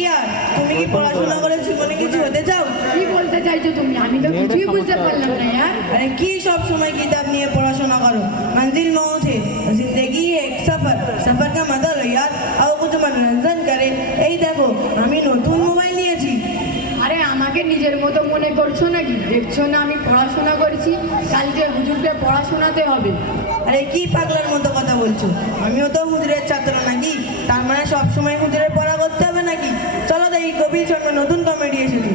ইয়ার, তুমি কি পড়াশোনা করে জীবনে কিছু হতে চাও? কি বলতে চাইছো তুমি? আমি তো কিছুই বুঝতে পারলাম না यार। अरे की सब समय किताब नहीं है पढ़ाशोना करो, मंजिल मौत है, जिंदगी है एक सफर, सफर का मतलब है यार आओ कुछ मनोरंजन करे। এই দেখো আমি নতুন মোবাইল নিয়েছি। আরে আমাকে নিজের মতো মনে করছো নাকি? দেখছো না আমি পড়াশোনা করছি, কালকে হুজুরকে পড়া শোনাতে হবে। আরে কি পাগলার মতো কথা বলছো? আমিও তো হুজুরের ছাত্র নাকি? তার মানে সব সময় হুজুরের পড়া করতে হবে নাকি? চলো দেখি কবির শর্মা নতুন কমেডি এসেছে।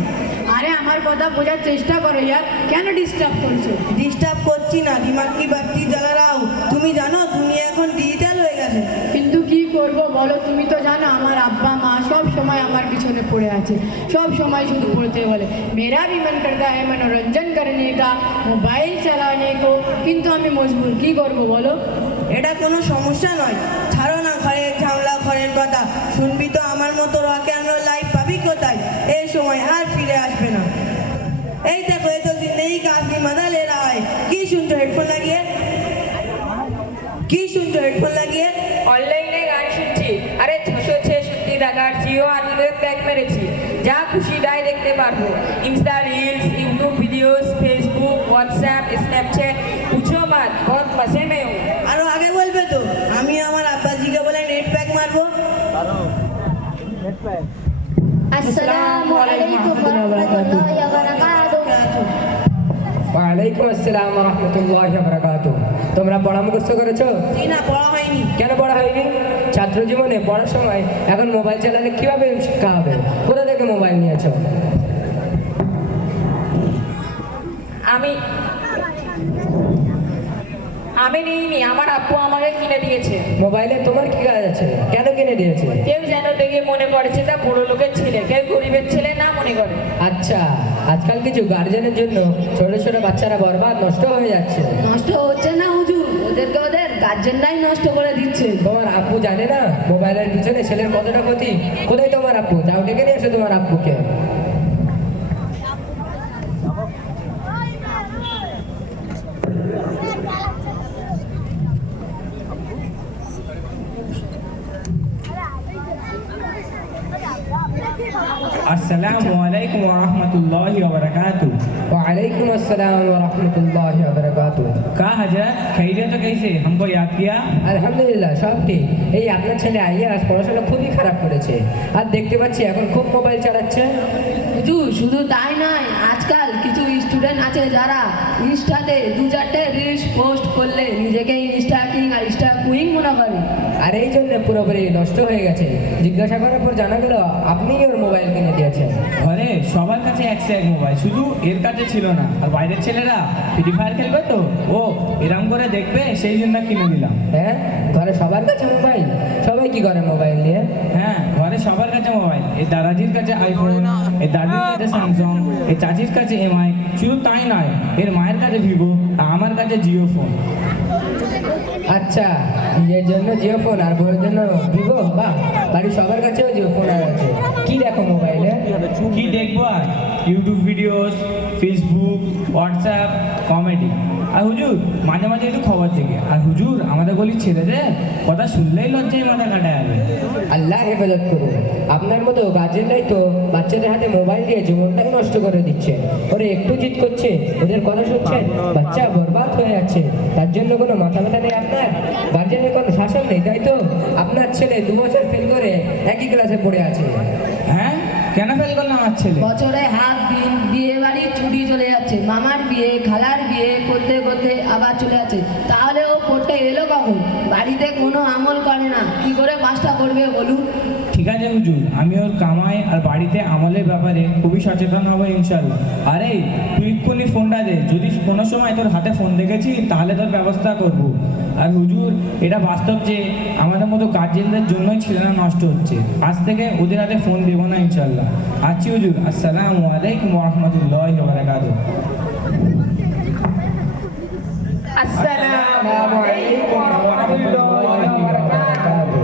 আরে আমার কথা বোঝার চেষ্টা করো यार, কেন ডিস্টার্ব করছো? ডিস্টার্ব করছি না, দিমাগ কি বাতি জ্বালা রাও। তুমি জানো দুনিয়া এখন ডিজিটাল হয়ে গেছে। কিন্তু কি করব বলো? তুমি তো জানো আমার আব্বা মা সব সময় আমার পিছনে পড়ে আছে, সব সময় শুধু পড়তে বলে। मेरा भी मन करता है मनोरंजन करने का, मोबाइल चलाने को, কিন্তু আমি মজবুর, কি করব বলো? এটা কোনো সমস্যা নয়, ছাড়ো না ঘরের ঝামেলা, ঘরের কথা। শুনবি তো আমার মতো রক অ্যান্ড রোল লাইফ পাবি কোথায়? এই সময় আর ফিরে আসবে না। এই দেখো এ তো জিন্দেগি का असली मजा ले रहा है। কি শুনছো হেডফোন লাগিয়ে? কি শুনছো হেডফোন লাগিয়ে? অনলাইনে গান শুনছি। আরে 666 টাকার জিও আনলিমিটেড প্যাক মেরেছি, যা খুশি তাই দেখতে পারবো। Insta reels, YouTube videos, Facebook, WhatsApp, Snapchat, पूछो मत, बहुत मजे में हूँ। আরো আগে বলবে তো? আমি আমার আব্বাজিকে বলে নেট প্যাক মারবো। अस्सलामु अलैकुम वरहमतुल्लाहि वबरकातुहू। ওয়ালাইকুম আসসালাম ওয়া রাহমাতুল্লাহি ওয়া বারাকাতুহু। তোমরা পড়া মুখস্থ করেছো? জি না, পড়া হয়নি। কেন পড়া হয়নি? ছাত্র জীবনে পড়ার সময় এখন মোবাইল চালালে কিভাবে শিক্ষা হবে? কোথা থেকে মোবাইল নিয়েছো? আমি নিইনি, আমার আব্বু আমাকে কিনে দিয়েছে। মোবাইলে তোমার কি কাজ আছে? কেন কিনে দিয়েছে? কেউ যেন দেখে মনে করেছে তা বড় লোকের ছেলে, কেউ গরিবের ছেলে না মনে করে। আচ্ছা, আজকাল কিছু গার্জেনের জন্য ছোট ছোট বাচ্চারা বরবাদ নষ্ট হয়ে যাচ্ছে। নষ্ট হচ্ছে না হুজুর, ওদেরকে ওদের গার্জেনরাই নষ্ট করে দিচ্ছে। তোমার আব্বু জানে না মোবাইলের পিছনে ছেলের কতটা ক্ষতি? কোথায় তোমার আব্বু? যাও ডেকে নিয়ে এসো তোমার আব্বুকে। अस्सलामु अलैकुम वरहमतुल्लाहि वबरकातुहू। वालेकुम अस्सलाम व रहमतुल्लाहि व बाराकातुहू। का हजरत खैरियत तो कैसे हमको याद किया? আলহামদুলিল্লাহ সব ঠিক। এই আপনার ছেলে আইয়াস পড়াশোনা খুবই খারাপ করেছে, আর দেখতে পাচ্ছি এখন খুব মোবাইল চালাচ্ছে। হুজুর শুধু তাই নয়, আজকাল কিছু স্টুডেন্ট আছে যারা ইনস্টাতে 2-4টে রিলস পোস্ট করলে নিজেকে ইনস্টা কিং আর ইনস্টা কুইং মনে করে। আর এই জন্য পুরোপুরি নষ্ট হয়ে গেছে। জিজ্ঞাসা করার পর জানা গেল আপনিই ওর মোবাইল কিনে দিয়েছেন। ঘরে সবার কাছে এক মোবাইল, শুধু এর কাছে ছিল না। আর বাইরের ছেলেরা ফ্রি ফায়ার খেলবে তো, ও এরম করে দেখবে, সেই জন্য কিনে দিলাম। হ্যাঁ, ঘরে সবার কাছে মোবাইল? সবাই কি করে মোবাইল নিয়ে? হ্যাঁ, ঘরে সবার কাছে মোবাইল। এই দাদাজির কাছে আইফোন, এই দাদির কাছে স্যামসাং, এই চাচির কাছে এমআই। শুধু তাই নয়, এর মায়ের কাছে ভিভো, আর আমার কাছে জিও ফোন। আচ্ছা, নিজের জন্য জিও ফোন আর বউয়ের জন্য ভিভো? বাহ, বাড়ির সবার কাছেও জিও ফোন আছে। কি দেখো মোবাইলে? কি দেখবো আর? YouTube videos, Facebook, WhatsApp, comedy. আর হুজুর মাঝে মাঝে একটু খবর দেখে। আর হুজুর আমাদের গলির ছেলেদের কথা শুনলেই লজ্জায় মাথা কাটা যাবে। আল্লাহ হেফাজত করুন। আপনার মতো গার্জেনরাই তো বাচ্চাদের হাতে মোবাইল দিয়ে জীবনটাকে নষ্ট করে দিচ্ছে। ওরা একটু জিদ করছে, ওদের কথা শুনছেন, বাচ্চা বরবাদ হয়ে যাচ্ছে। তার জন্য কোনো মাথা ব্যথা নেই আপনার? গার্জেনের কোনো শাসন নেই, তাই তো? আপনার ছেলে 2 বছর ফেল করে একই ক্লাসে পড়ে আছে। হ্যাঁ, কেন ফেল করলাম আমার ছেলে? বছরে হাত দিন বিয়ে বাড়ি ছুটি চলে যাচ্ছে, মামার বিয়ে খালার বিয়ে করতে করতে আবার চলে যাচ্ছে। তাহলে ও পড়তে এলো কখন? বাড়িতে কোনো আমল করে না, কি করে পাসটা করবে বলুন? ঠিক আছে হুজুর, আমি ওর কামাই আর বাড়িতে আমলের ব্যাপারে খুবই সচেতন হবো ইনশাল্লাহ। আরে তুই এক্ষুনি ফোনটা দে, যদি কোনো সময় তোর হাতে ফোন দেখেছি তাহলে তোর ব্যবস্থা করব। আর হুজুর এটা বাস্তব যে আমাদের মতো গার্জেনদের জন্যই ছেলেরা নষ্ট হচ্ছে। আজ থেকে ওদের হাতে ফোন দেবো না ইনশাল্লাহ। আচ্ছা হুজুর, আসসালামু আলাইকুম ওরহমতুল্লাহি ওয়া বারাকাতুহু। আসসালামু আলাইকুম ওয়া রাহমাতুল্লাহি